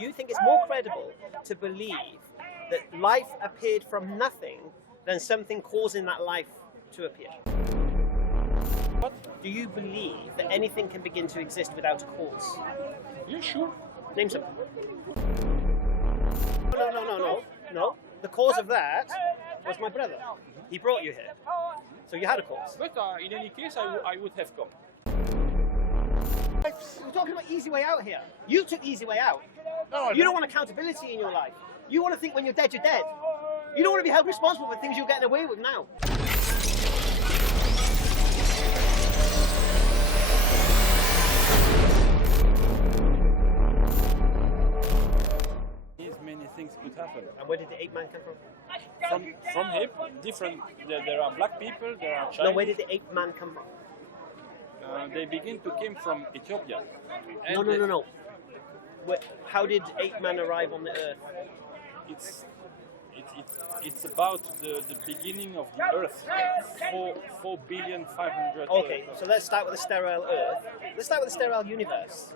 You think it's more credible to believe that life appeared from nothing than something causing that life to appear? What? Do you believe that anything can begin to exist without a cause? You sure? Name some. No. The cause of that was my brother. He brought you here. So you had a cause. But in any case, I would have come. We're talking about easy way out here. You took the easy way out. No, You don't want accountability in your life. You want to think when you're dead, you're dead. You don't want to be held responsible for things you're getting away with now. Many things could happen. And where did the ape man come from? From him, different. There are black people. There are Chinese. No, where did the ape man come from? They begin to come from Ethiopia. No. How did ape man arrive on the earth? It's about the beginning of the Earth, 4,500,000,000. Okay, so let's start with the sterile Earth. Let's start with the sterile universe.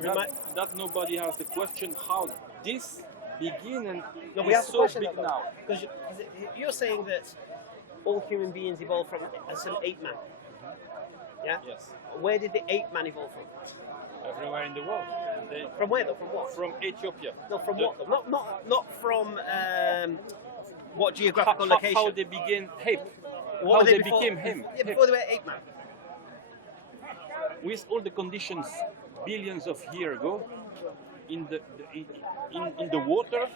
That nobody has the question how this beginning We is have to so question big that, now. Because you're saying that all human beings evolved from some ape man. Yeah? Yes. Where did the ape man evolve from? Everywhere in the world. From where though? From what? From Ethiopia. No, from what though? Not from what geographical location? How they begin ape. What How were they before, became him. Yeah, before they were ape man. With all the conditions billions of years ago, in the water,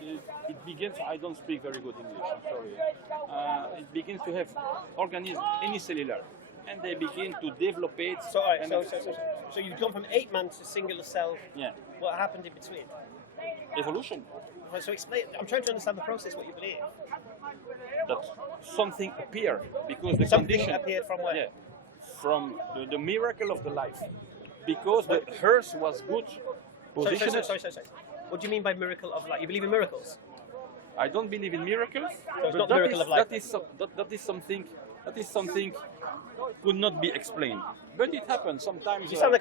it begins. I don't speak very good English. I'm sorry. It begins to have organisms unicellular, and they begin to develop it. So you've gone from ape man to singular cell. Yeah. What happened in between? Evolution. So explain. I'm trying to understand the process. What you believe? That something appeared because the Something condition appeared from where? Yeah, from the miracle of the life, because the earth was good positioned. Sorry. What do you mean by miracle of life? You believe in miracles? I don't believe in miracles. So it's not the miracle of life. That is something could not be explained, but it happens sometimes. You sound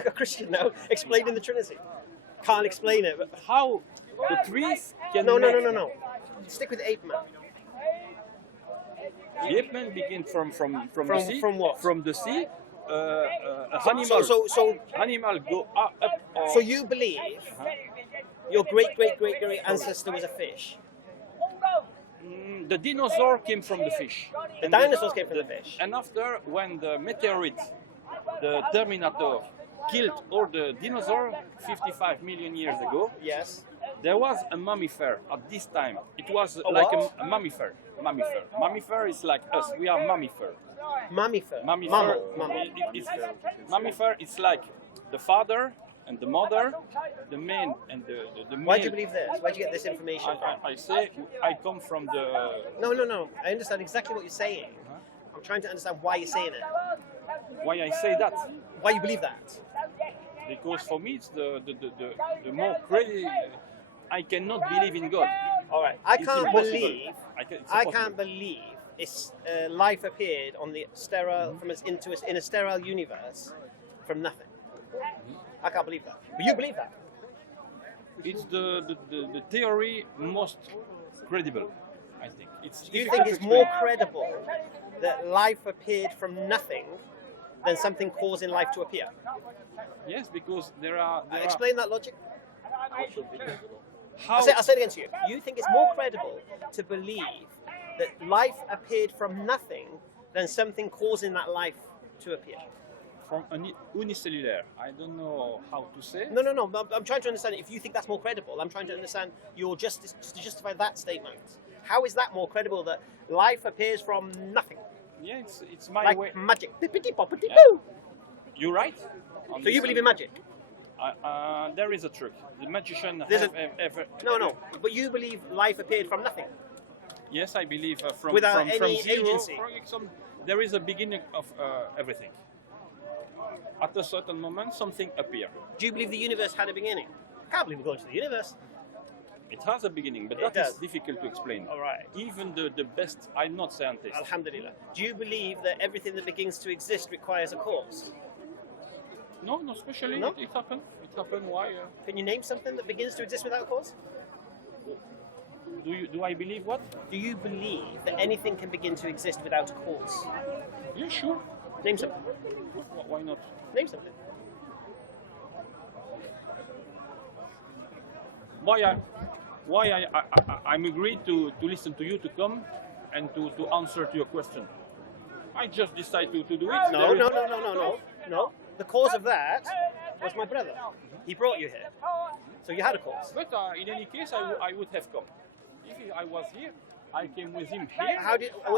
like a Christian now, explaining the Trinity. Can't explain it. But How the trees can no. Stick with ape man. The ape man begin from the sea. From what? From the sea. Animal go up. So you believe your great ancestor was a fish? The dinosaur came from the fish. The dinosaurs came from the fish. And after, when the meteorite, the Terminator, killed all the dinosaurs 55 million years ago, Yes. there was a mammifer at this time. It was A like what? a mammifer. Mammifer is like us. We are mammifer. Mammifer. Mammifer. Mammal. Mammifer is like the father and the mother, the man and the male. Why do you believe this? Why do you get this information from? I say I come from the. No. I understand exactly what you're saying. I'm trying to understand why you're saying it. Why I say that? Why you believe that? Because for me it's the more crazy. I cannot believe in God. All right. I It's can't impossible. believe. It's I impossible. can't believe it's life appeared on the sterile in a sterile universe from nothing. I can't believe that. But you believe that. It's the theory most credible. I think. Do you think it's more credible that life appeared from nothing than something causing life to appear? Yes, because there are. Explain that logic. How? I'll say it again to you. You think it's more credible to believe that life appeared from nothing than something causing that life to appear? From unicellular. I don't know how to say. No. I'm trying to understand if you think that's more credible. I'm trying to understand your justice to justify that statement. How is that more credible that life appears from nothing? Yeah, it's my Like way. magic. Pippity poppity Yeah. boo. You're right. So you believe in magic? There is a trick. The magician There's have ever. No. But you believe life appeared from nothing? Yes, I believe from Without from any zero. agency. There is a beginning of everything. At a certain moment, something appears. Do you believe the universe had a beginning? I can't believe we're going to the universe. It has a beginning, but It that is does. difficult to explain. All right. Even the best, I'm not scientist. Alhamdulillah. Do you believe that everything that begins to exist requires a cause? No, especially No? it happened. It happened? Why? Can you name something that begins to exist without a cause? Do I believe what? Do you believe that anything can begin to exist without a cause? Yeah, sure. Name something. Why not? Name something. I'm agreed to listen to you to come and to answer to your question. I just decided to do it. No. The cause of that was my brother. He brought you here. So you had a cause. But in any case, I would have come. If I was here, I came with him here.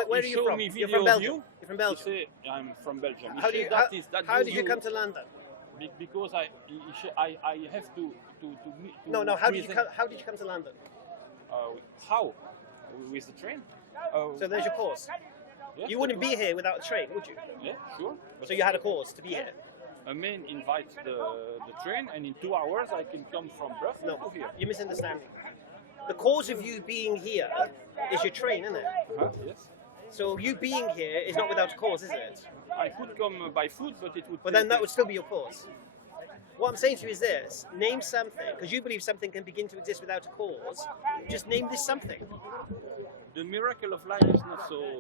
Where are you from? You're from Belgium. You're from Belgium. I'm from Belgium. How did you come to London? Because I have to meet. No. How did you come to London? How? With the train. So there's your cause. Yeah. You wouldn't be here without a train, would you? Yeah, sure. So you had a cause to be here. A man invites the train, and in 2 hours I can come from Brussels to here. You're misunderstanding. The cause of you being here is your train, isn't it? Yes. So you being here is not without a cause, is it? I could come by foot, but it would. But then that would still be your cause. What I'm saying to you is this: name something, because you believe something can begin to exist without a cause. Just name this something. The miracle of life is not so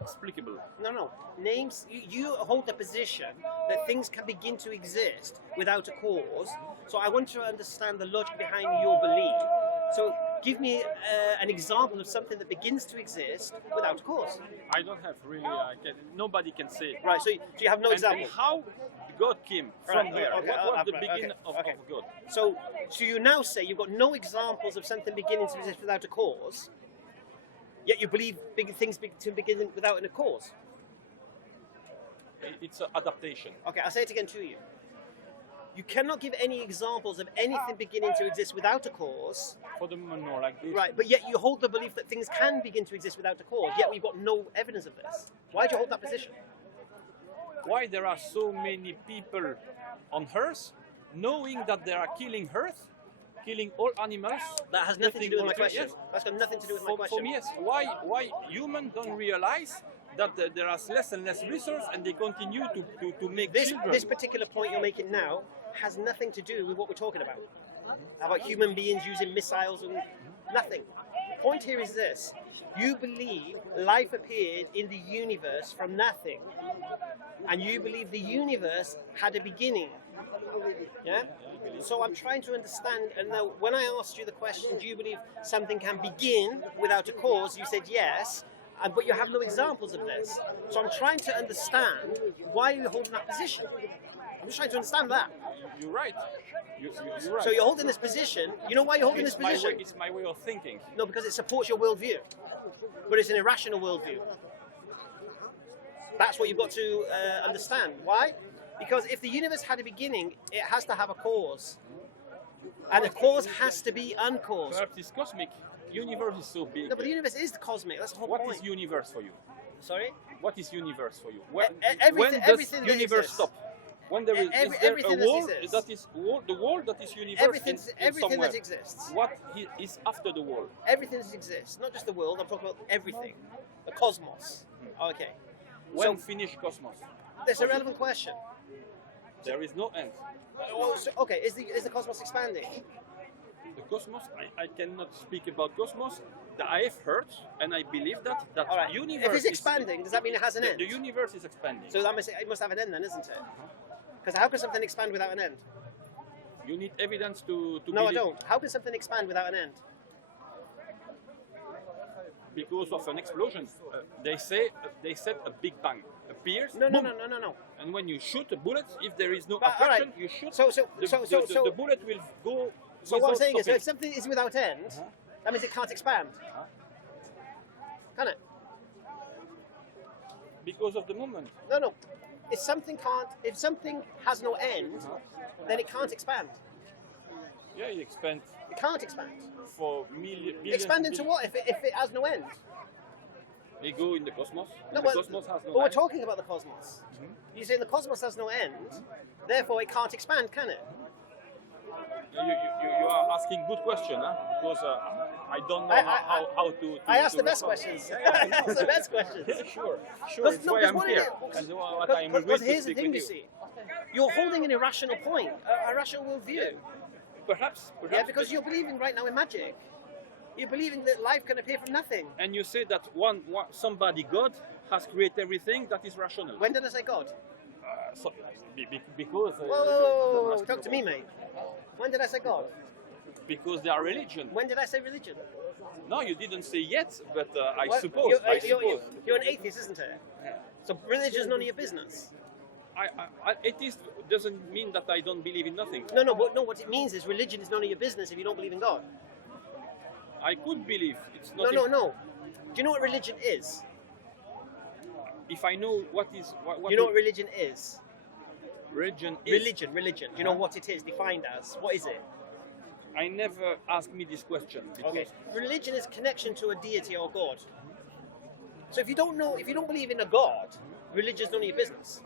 explicable. No. Names. You hold the position that things can begin to exist without a cause. So I want to understand the logic behind your belief. So give me an example of something that begins to exist without a cause. I don't have really. Nobody can say. Right. So you have no example. And how God came from there? Okay, what was the beginning of God? So you now say you've got no examples of something beginning to exist without a cause. Yet you believe things to begin without a cause. It's an adaptation. Okay, I'll say it again to you. You cannot give any examples of anything beginning to exist without a cause. For the moment, no, like this. Right, but yet you hold the belief that things can begin to exist without a cause. Yet we've got no evidence of this. Why do you hold that position? Why there are so many people on Earth, knowing that they are killing Earth, killing all animals? That has nothing to do with my question. Yes. That's got nothing to do with my question. For me, yes. Why humans don't realize that there are less and less resources, and they continue to make children? This particular point you're making now has nothing to do with what we're talking about human beings using missiles and nothing. The point here is this: you believe life appeared in the universe from nothing, and you believe the universe had a beginning. Yeah? So I'm trying to understand, and now when I asked you the question, do you believe something can begin without a cause, you said yes, but you have no examples of this. So I'm trying to understand why you're holding that position. I'm just trying to understand that. You're right. You're right. So you're holding this position. You know why you're holding this position? It's my way of thinking. No, because it supports your worldview. But it's an irrational worldview. That's what you've got to understand. Why? Because if the universe had a beginning, it has to have a cause. And the cause has to be uncaused. Perhaps it's cosmic. Universe is so big. No, but the universe is the cosmic. That's the whole point. What is universe for you? Sorry? What is universe for you? When does universe stop? When there is there a world that is the world that is universe everything that exists. What is after the world? Everything that exists, not just the world. I'm talking about everything, the cosmos. Okay. When finish cosmos? That's a relevant question. There is no end. Okay, is the cosmos expanding? The cosmos, I cannot speak about cosmos. I have heard and I believe that right. Universe. If it's expanding, does that mean it has an end? The universe is expanding. So that it must have an end then, isn't it? Because how can something expand without an end? You need evidence to No, I don't. How can something expand without an end? Because of an explosion. They said a big bang appears. No. And when you shoot a bullet, if there is no But, attraction, right. you shoot. The bullet will go. So what I'm saying is, if something is without end, that means it can't expand. Can it? Because of the movement. No. If something has no end, then it can't expand. Yeah, you expand. It can't expand. For billions. Expand into what if it has no end? They go in the cosmos. No, the cosmos has no but we're end. talking about the cosmos. You're saying the cosmos has no end, therefore it can't expand, can it? You are asking good question, huh? Because I don't know how to I ask the best questions. I ask the best questions. Sure. That's That's why I'm here. That's what I'm agreed to here's the speak thing, with you see. You're holding an irrational point, a irrational worldview. Perhaps. Yeah, because you're believing right now in magic. You're believing that life can appear from nothing. And you say that somebody, God, has created everything that is rational. When did I say God? Because... Whoa, talk to me, mate. When did I say God? Because they are religion. When did I say religion? No, you didn't say yet, but I Well, suppose. You're an atheist, isn't it? Yeah. So religion's none of your business. Atheist doesn't mean that I don't believe in nothing. No, what it means is religion is none of your business if you don't believe in God. I could believe. It's not. No. Do you know what religion is? If I know what is... What you know what religion is? Religion is... Religion. Do you know what it is defined as? What is it? I never asked me this question. Okay. Religion is connection to a deity or God. So if you don't believe in a God, religion's none of your business.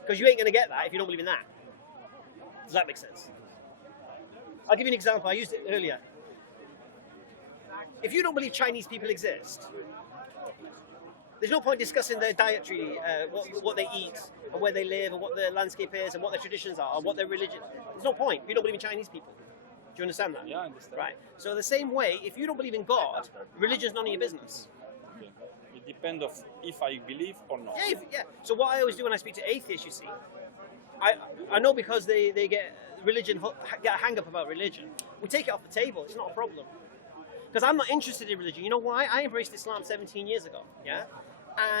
Because you ain't going to get that if you don't believe in that. Does that make sense? I'll give you an example. I used it earlier. If you don't believe Chinese people exist, there's no point discussing their dietary, what they eat, and where they live, and what their landscape is, and what their traditions are, and what their religion. There's no point if you don't believe in Chinese people. Do you understand that? Yeah, I understand. Right. So the same way, if you don't believe in God, religion's none of your business. Okay. It depends of if I believe or not. Yeah. So what I always do when I speak to atheists, you see, I know because they get religion, get a hang up about religion. We take it off the table. It's not a problem. Because I'm not interested in religion. You know why? I embraced Islam 17 years ago. Yeah.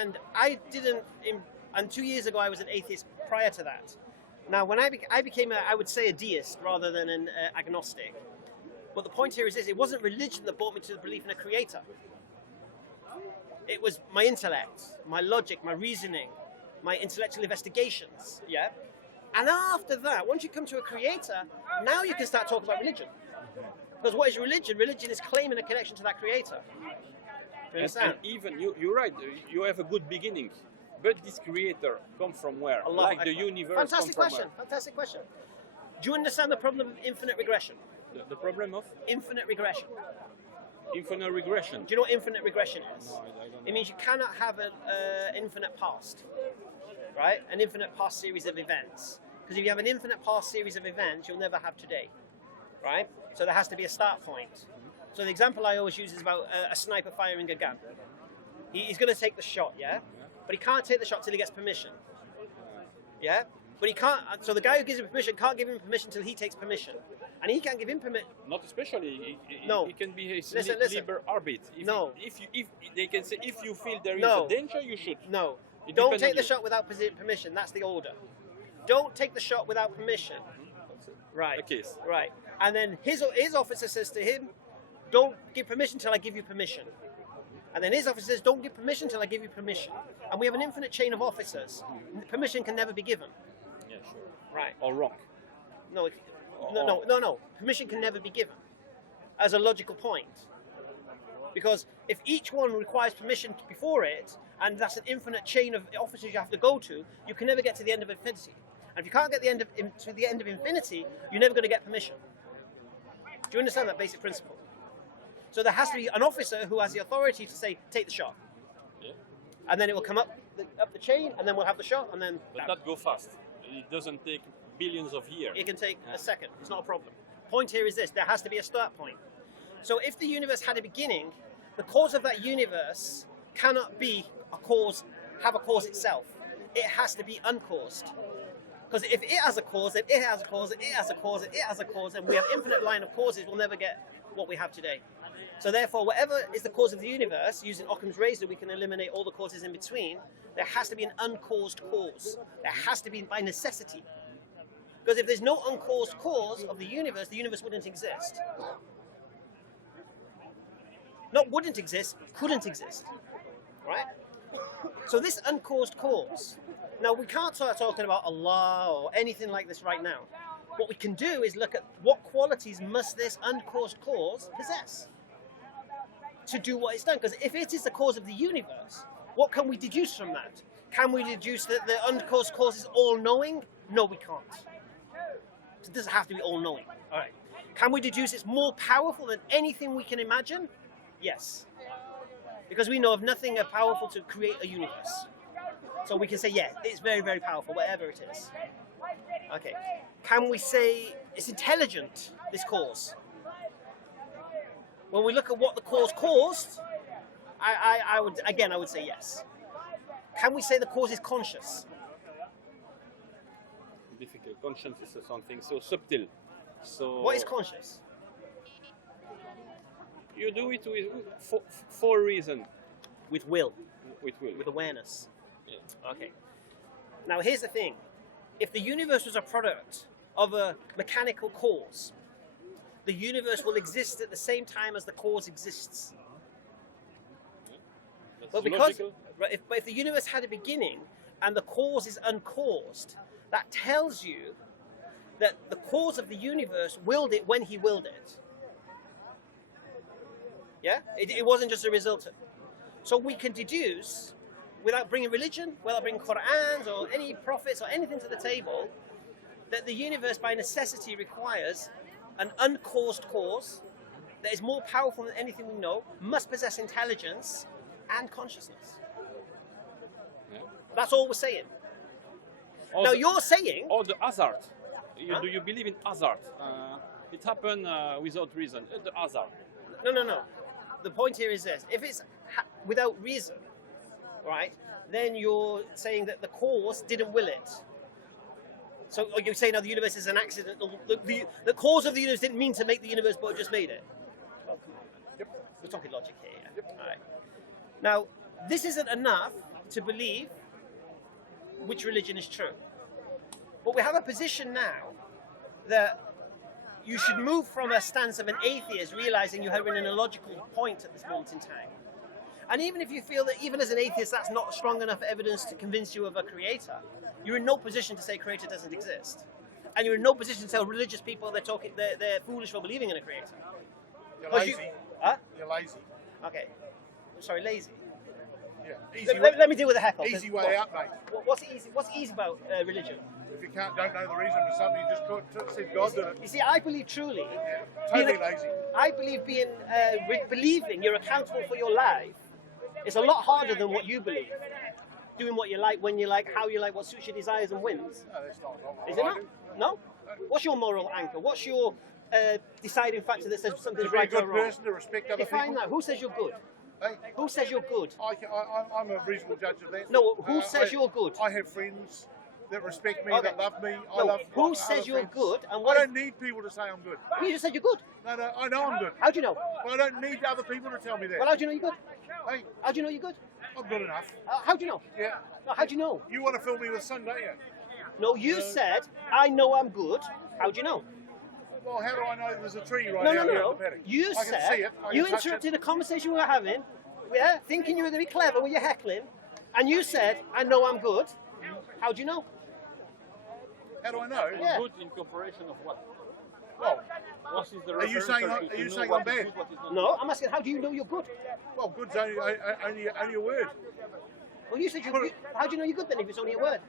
And I didn't. And 2 years ago, I was an atheist prior to that. Now, when I became, I would say, a deist rather than an agnostic. But the point here is this: it wasn't religion that brought me to the belief in a creator. It was my intellect, my logic, my reasoning, my intellectual investigations. Yeah. And after that, once you come to a creator, now you can start talking about religion. Because what is religion? Religion is claiming a connection to that creator. You understand? And even you're right. You have a good beginning. But this creator come from where? Allah, like the universe. Fantastic come from question. Fantastic question. Do you understand the problem of infinite regression? Where? The problem of Infinite regression. infinite regression. Do you know what infinite regression is? No, I don't know. It means you cannot have an infinite past, right? An infinite past series of events. Because if you have an infinite past series of events, you'll never have today, right? So there has to be a start point. So the example I always use is about a sniper firing a gun. He's going to take the shot, yeah? But he can't take the shot till he gets permission. Yeah? But he can't, so the guy who gives him permission can't give him permission till he takes permission. And he can't give him permission. Not especially. No. It can be his Listen. liber arbit. No. If they can say if you feel there is No. a danger, you should. No. It Don't depends take on the you. shot without permission. That's the order. Don't take the shot without permission. Right. The case. Right. And then his officer says to him, don't give permission till I give you permission. And then his officer says, don't give permission till I give you permission. And we have an infinite chain of officers. Permission can never be given. Yeah, sure. Right. Or wrong. No. No. Permission can never be given as a logical point. Because if each one requires permission before it, and that's an infinite chain of officers you have to go to, you can never get to the end of infinity. And if you can't get to the end of infinity, you're never going to get permission. Do you understand that basic principle? So there has to be an officer who has the authority to say, take the shot. Yeah. And then it will come up the chain, and then we'll have the shot, and then... But not go fast. It doesn't take billions of years. It can take a second. It's not a problem. Point here is this. There has to be a start point. So if the universe had a beginning, the cause of that universe cannot be have a cause itself. It has to be uncaused. Because if it has a cause, then it has a cause, it has a cause, it has a cause, and we have infinite line of causes, we'll never get what we have today. So therefore, whatever is the cause of the universe, using Occam's razor, we can eliminate all the causes in between. There has to be an uncaused cause. There has to be by necessity. Because if there's no uncaused cause of the universe wouldn't exist. Not wouldn't exist, couldn't exist. Right? So this uncaused cause, now we can't start talking about Allah or anything like this right now. What we can do is look at what qualities must this uncaused cause possess to do what it's done. Because if it is the cause of the universe, what can we deduce from that? Can we deduce that the uncaused cause is all-knowing? No, we can't. It doesn't have to be all-knowing. All right. Can we deduce it's more powerful than anything we can imagine? Yes. Because we know of nothing powerful to create a universe. So we can say, yeah, it's very, very powerful, whatever it is. Okay. Can we say it's intelligent, this cause? When we look at what the cause caused, I would say yes. Can we say the cause is conscious? Difficult. Conscience is something so subtle. So What is conscious? you do it for a reason. With will, With will. with awareness. Yeah. Okay. Now here's the thing. If the universe was a product of a mechanical cause, the universe will exist at the same time as the cause exists. That's But because, logical. right, if the universe had a beginning and the cause is uncaused, that tells you that the cause of the universe willed it when he willed it. Yeah? It wasn't just a result of. So we can deduce, without bringing religion, without bringing Qur'ans or any prophets or anything to the table, that the universe by necessity requires an uncaused cause that is more powerful than anything we know, must possess intelligence and consciousness. Yeah. That's all we're saying. Or Now the- you're saying, Or the hazard. Huh? Do you believe in hazard? It happened without reason. The hazard. no. The point here is this: if it's without reason, right, then you're saying that the cause didn't will it. So you're saying now the universe is an accident. The cause of the universe didn't mean to make the universe, but just made it. Well, come on. Yep. We're talking logic here. Yeah? All right. Now, this isn't enough to believe which religion is true. But we have a position now that you should move from a stance of an atheist, realizing you're having an illogical point at this moment in time. And even if you feel that even as an atheist that's not strong enough evidence to convince you of a creator, you're in no position to say creator doesn't exist. And you're in no position to tell religious people they're foolish for believing in a creator. You're 'Cause lazy. Huh? You're lazy. Okay. Sorry, lazy. Yeah. Easy, Let me deal with the heckle. easy way out, mate. What's easy? What's easy about religion? If you don't know the reason for something, you just said God did it. You see, I believe truly. Totally being lazy. I believe believing you're accountable for your life is a lot harder than what you believe. Doing what you like, when you like, how you like, what suits your desires and whims. No, that's not wrong. Is it not? No? What's your moral anchor? What's your deciding factor that says To something's be a right or good wrong? person, to respect other Define people. that. Who says you're good? Hey, Who says you're good? I'm a reasonable judge of that. No, who says you're good? I have friends that respect me, Okay. that love me. I No, love who other says you're friends. good and I what? don't need people to say I'm good. You just said you're good. No, I know I'm good. How do you know? But I don't need other people to tell me that. Well, how do you know you're good? Hey, How do you know you're good? I'm good enough. How do you know? Yeah. No, how do you know? You want to fill me with sun, don't you? No, you said, I know I'm good. How do you know? Well, how do I know there's a tree right No, out no, here in no. the paddock? You I can said, see it. I you can touch interrupted it. a conversation we were having, yeah, thinking you were going to be clever when you're heckling, and you said, I know I'm good. How do you know? How do I know? Yeah. Good in comparison of what? Well, What is the Are you reference saying to- I'm- to are you know saying what I'm is bad? good, what is not No, I'm asking, how do you know you're good? well, good's only a word. Well, you said you're good. How do you know you're good then if it's only a word?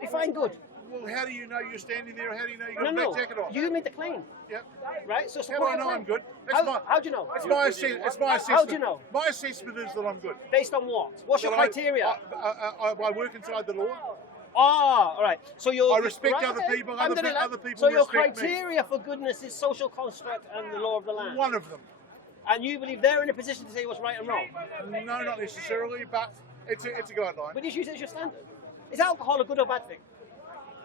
Define good. Well, how do you know you're standing there? How do you know you got No, a no. black jacket on? You made the claim, Yep. right? So How do support I your know claim. I'm good? That's How do you know? It's my assessment. How do you know? My assessment is that I'm good. Based on what? What's your That I- criteria? I work inside the law. Ah, all right. So you're. I respect right, other okay. people, Alhamdulillah. other people So your respect me. criteria for goodness is social construct and the law of the land. One of them. And you believe they're in a position to say what's right and wrong. No, not necessarily, but it's a guideline. But you use it as your standard. Is alcohol a good or bad thing?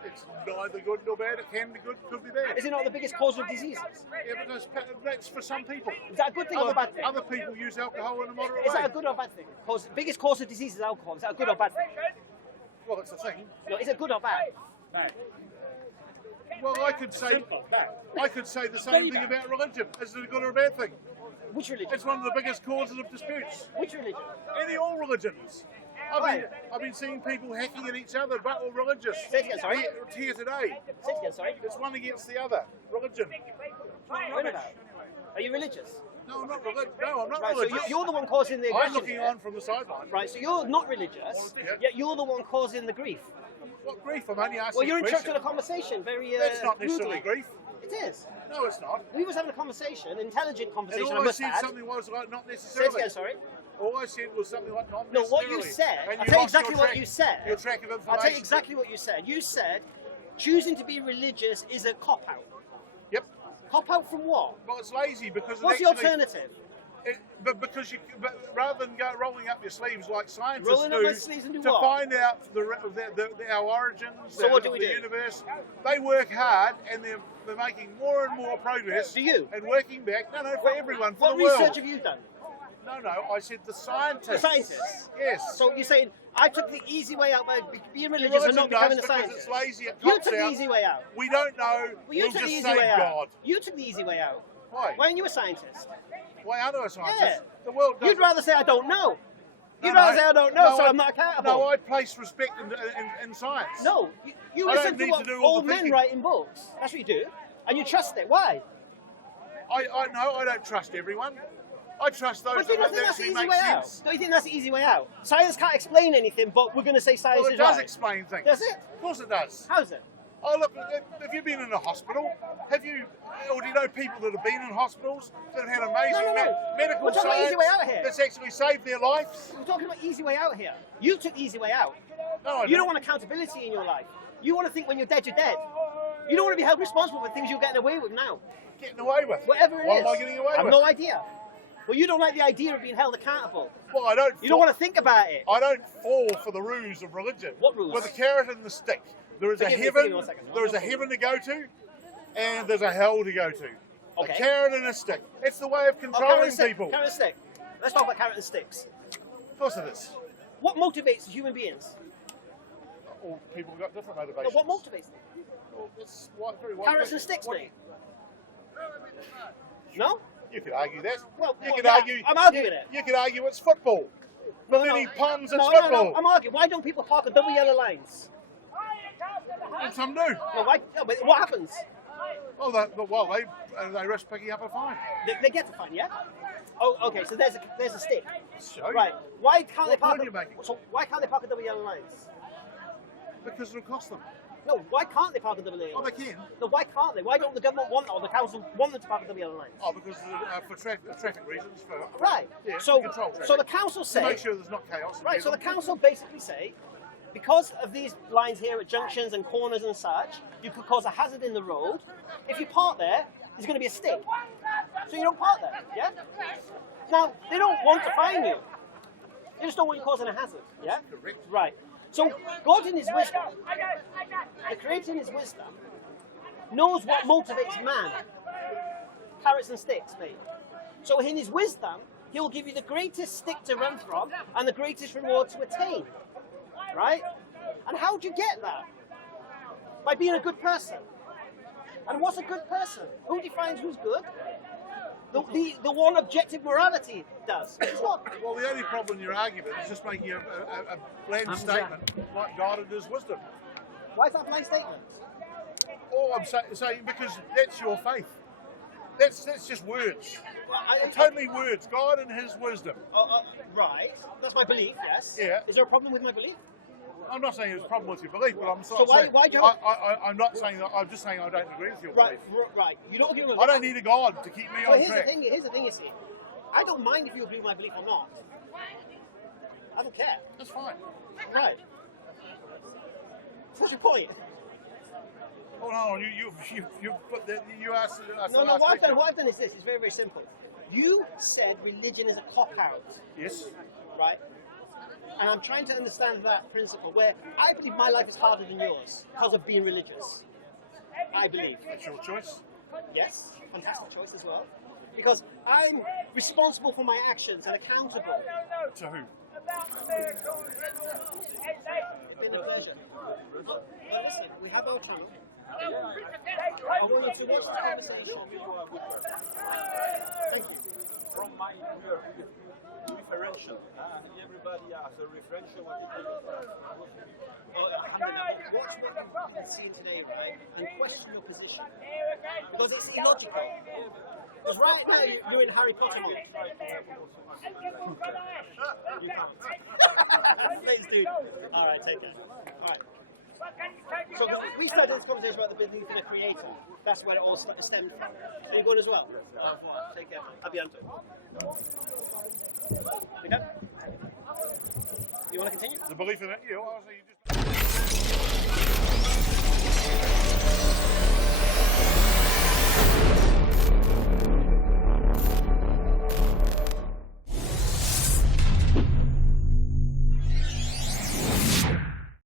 It's neither good nor bad. It can be good, could be bad. Is it not the biggest cause of diseases? Yeah, but that's for some people. Is that a good thing or a bad thing? Other people use alcohol in a moderate Is way. that a good or bad thing? Biggest cause of disease is alcohol. Is that a good or bad thing? Well, it's a thing. No, is it good or bad? Well, I could say the same thing about religion. Is it a good or a bad thing? Which religion? It's one of the biggest causes of disputes. Which religion? All religions. I've been seeing people hacking at each other, but all religious. Say it again, sorry. Here today. Say it again, sorry. It's one against the other. Religion. What about? Are you religious? No, I'm not religious. No, I'm not Right, so religious. you're the one causing the I'm aggression. looking here. on from the sideline. Right, so you're not religious, Yeah. yet you're the one causing the grief. What grief? I'm only asking Well, you're a question. interrupting a conversation very That's not necessarily rudely. grief. It is. No, it's not. We was having a conversation, an intelligent And conversation, all I I must said add. something was like not Say it necessarily. again, sorry. All I said was something like not No, what you necessarily. said, And I'll you tell you lost your exactly what track- you said. Your track of information. I'll tell you exactly what you said. You said choosing to be religious is a cop-out. Yep. Cop-out from what? Well, it's lazy because What's it the actually, alternative? but because rather than rolling up your sleeves like scientists Rolling up do my sleeves and do to what? find out our origins, So what do we the do? universe, they work hard and they're making more and more progress. Do you? And working back. No, for everyone, for What the world. research have you done? No, I said the scientists. The scientists? Yes. So you're saying I took the easy way out by being religious and not becoming a because scientist? it's lazy. It You cops took the out. easy way out. We don't know. Well, you we'll took just the easy say way out. God. You took the easy way out. Why? Why aren't you a scientist? Why aren't I a scientist? Yeah. The world doesn't. You'd rather say I don't know. No, You'd rather no. say I don't know, No, so I- I'm not accountable. No, I place respect in science. No, you I listen don't to need what to do all old the men thinking. write in books. That's what you do, and you trust it. Why? I don't trust everyone. I trust those But do you not that think that's the actually easy make way sense. out? Don't you think that's the easy way out? Science can't explain anything, but we're going to say science Well, it is does right. explain things. Does it? Of course it does. How's it? Oh, look, have you been in a hospital? Or do you know people that have been in hospitals that have had amazing No. medical We're talking about science easy way out here. that's actually saved their lives? We're talking about easy way out here. You took the easy way out. No, I You don't want accountability in your life. You want to think when you're dead, you're dead. You don't want to be held responsible for things you're getting away with now. Getting away with. Whatever it What is. am I getting away I have with? no idea. Well, you don't like the idea of being held accountable. Well, I don't. You don't want to think about it. I don't fall for the ruse of religion. What ruse? With the carrot and the stick. There is Forgive a me heaven. 1 second. There is a heaven to go to, and there's a hell to go to. Okay. A carrot and a stick. It's the way of Oh, carrot controlling and stick. people. Carrot and stick. Let's talk about carrot and sticks. Of course it is. What motivates human beings? All people have got different No, motivations. what motivates them? Well, it's very wide. Carrots and sticks, mate. No? You could argue that. Well, you well, could yeah, argue. I'm arguing it. You could argue it's football. For many puns, it's no, football. I'm arguing. Why don't people park on double yellow lines? And some do. No, why? No, but what happens? Well, they risk picking up a fine. They get the fine, yeah? Oh, okay. So there's a stick. Show you. Right. Why can't they What park? point are you making? So why can't they park on double yellow lines? Because it'll cost them. No, why can't they park on double yellow Oh, lines? they can. No, why can't they? Why don't the government want or the council want them to park on double yellow lines? Oh, because for traffic reasons. For Right. Yeah, So, control traffic. so the council to say. make sure there's not chaos. Right, so the council basically say, because of these lines here at junctions and corners and such, you could cause a hazard in the road. If you park there, there's going to be a stick. So you don't park there, yeah? Now, they don't want to fine you. They just don't want you causing a hazard, yeah? Correct. Right. So God in his wisdom, the creator in his wisdom, knows what motivates man. Carrots and sticks, mate. So in his wisdom, he will give you the greatest stick to run from and the greatest reward to attain. Right? And how do you get that? By being a good person. And what's a good person? Who defines who's good? The one objective morality does. It's not. Well, the only problem in your argument is just making a bland statement like God and his wisdom. Why is that a blind statement? All I'm saying because that's your faith. That's just words. Totally words. God and his wisdom. Right. That's my belief, yes. Yeah. Is there a problem with my belief? I'm not saying there's a problem with your belief, but I'm So why saying, do you I'm not saying that. I'm just saying I don't agree with your Right, belief. right. You don't agree with I don't need a God to keep me So on here's track. the thing, you see. I don't mind if you agree with my belief or not. I don't care. That's fine. Right. What's your point? Hold on, you put the, you asked. No, what I've done is this. It's very, very simple. You said religion is a cop-out, Yes. right? And I'm trying to understand that principle where I believe my life is harder than yours because of being religious. I believe. That's your choice. Yes, fantastic choice as well. Because I'm responsible for my actions and accountable. To who? It's been a pleasure. Listen, we have our channel. I want you to watch the conversation. Thank you. From my referential, everybody has a referential. Watch what you've been seeing today, right? And question your position. Because it's illogical. Because right now you're in Harry Potter mode. Please do. Alright, take care. Alright. So we started this conversation about the belief in a creator. That's where it all stemmed from. Are you going as well? Take care. A bientôt. We done? You want to continue? The belief in it, you know, you just.